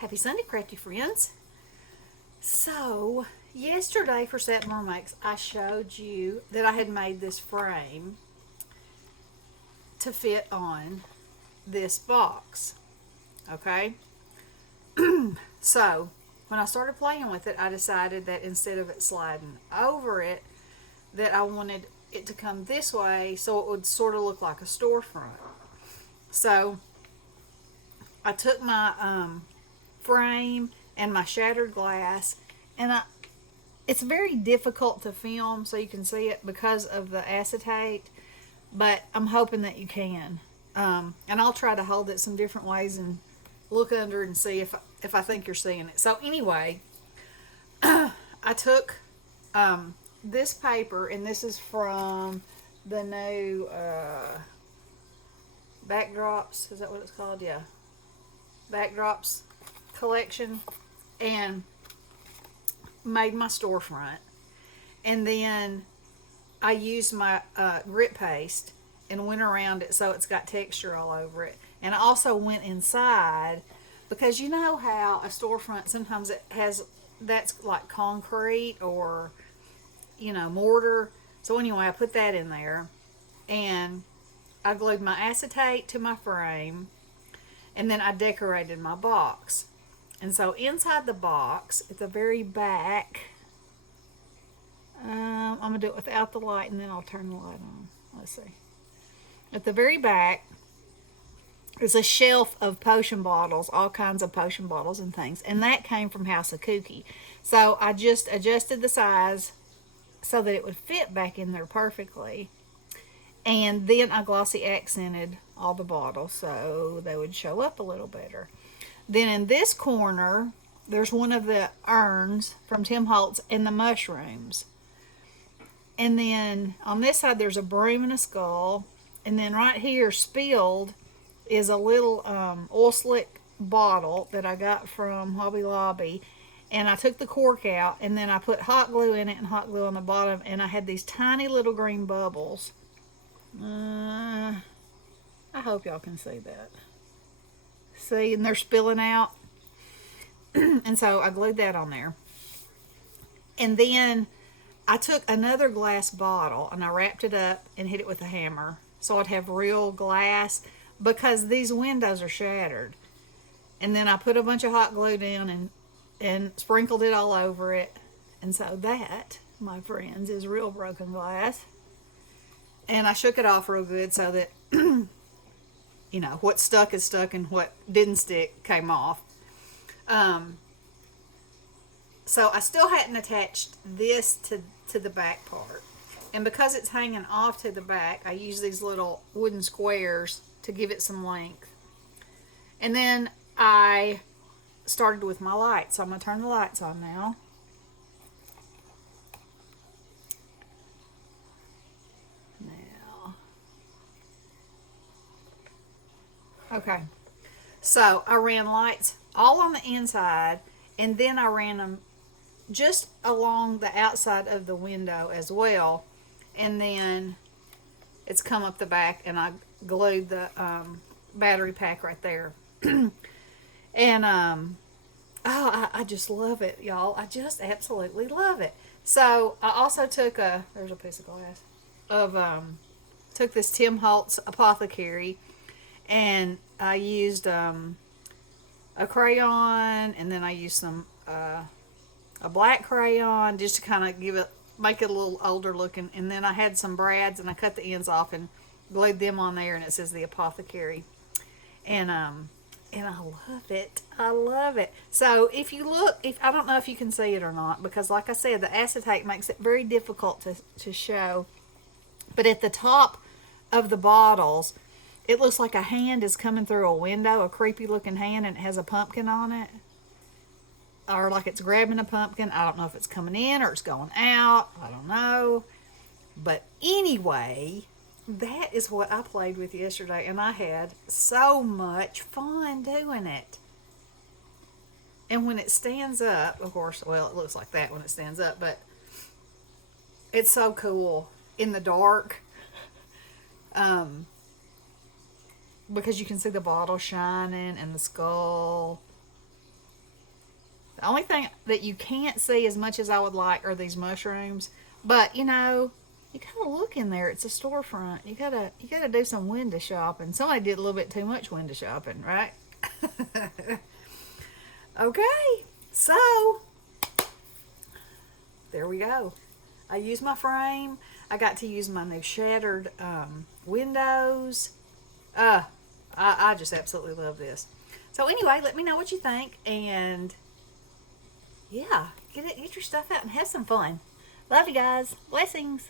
Happy Sunday, Crafty Friends. So, yesterday for September Makes, I showed you that I had made this frame to fit on this box. Okay? So, when I started playing with it, I decided that instead of it sliding over it, that I wanted it to come this way so it would sort of look like a storefront. So, I took my frame and my shattered glass, and it's very difficult to film so you can see it because of the acetate, but I'm hoping that you can. And I'll try to hold it some different ways and look under and see if I think you're seeing it. So anyway, I took this paper, and this is from the new backdrops. Is that what it's called? Yeah, backdrops collection, and made my storefront. And then I used my grit paste and went around it so it's got texture all over it. And I also went inside because you know how a storefront sometimes it has, that's like concrete or mortar. So anyway, I put that in there, and I glued my acetate to my frame, and then I decorated my box. And so inside the box, at the very back, I'm going to do it without the light, and then I'll turn the light on. Let's see. At the very back is a shelf of potion bottles, all kinds of potion bottles and things. And that came from House of Kooky. So I just adjusted the size so that it would fit back in there perfectly. And then I glossy accented all the bottles so they would show up a little better. Then in this corner, there's one of the urns from Tim Holtz and the mushrooms. And then on this side, there's a broom and a skull. And then right here, spilled, is a little oil slick bottle that I got from Hobby Lobby. And I took the cork out, and then I put hot glue in it and hot glue on the bottom. And I had these tiny little green bubbles. I hope y'all can see that. See, and they're spilling out. And so I glued that on there. And then I took another glass bottle and I wrapped it up and hit it with a hammer so I'd have real glass, because these windows are shattered. And then I put a bunch of hot glue down and sprinkled it all over it. And so that, my friends, is real broken glass. And I shook it off real good so that what stuck is stuck and what didn't stick came off. So I still hadn't attached this to the back part. And because it's hanging off to the back, I use these little wooden squares to give it some length. And then I started with my lights. So I'm going to turn the lights on now. Okay, so I ran lights all on the inside, and then I ran them just along the outside of the window as well. And then it's come up the back, and I glued the battery pack right there. And I just love it, y'all. I just absolutely love it. So I also took there's a piece of glass took this Tim Holtz Apothecary. And I used a crayon, and then I used some a black crayon just to kind of make it a little older looking. And then I had some brads, and I cut the ends off and glued them on there, and it says the Apothecary. And I love it. I love it. So if you look, I don't know if you can see it or not, because like I said, the acetate makes it very difficult to show. But at the top of the bottles, it looks like a hand is coming through a window, a creepy looking hand, and it has a pumpkin on it. Or like it's grabbing a pumpkin. I don't know if it's coming in or it's going out. I don't know. But anyway, that is what I played with yesterday, and I had so much fun doing it. And when it stands up, of course, well, it looks like that when it stands up, but it's so cool in the dark. Because you can see the bottle shining and the skull. The only thing that you can't see as much as I would like are these mushrooms. But you know, you gotta look in there. It's a storefront. You gotta do some window shopping. Somebody did a little bit too much window shopping, right? Okay, so there we go. I used my frame. I got to use my new shattered windows. I just absolutely love this. So anyway, let me know what you think, and yeah, get your stuff out and have some fun. Love you guys. Blessings.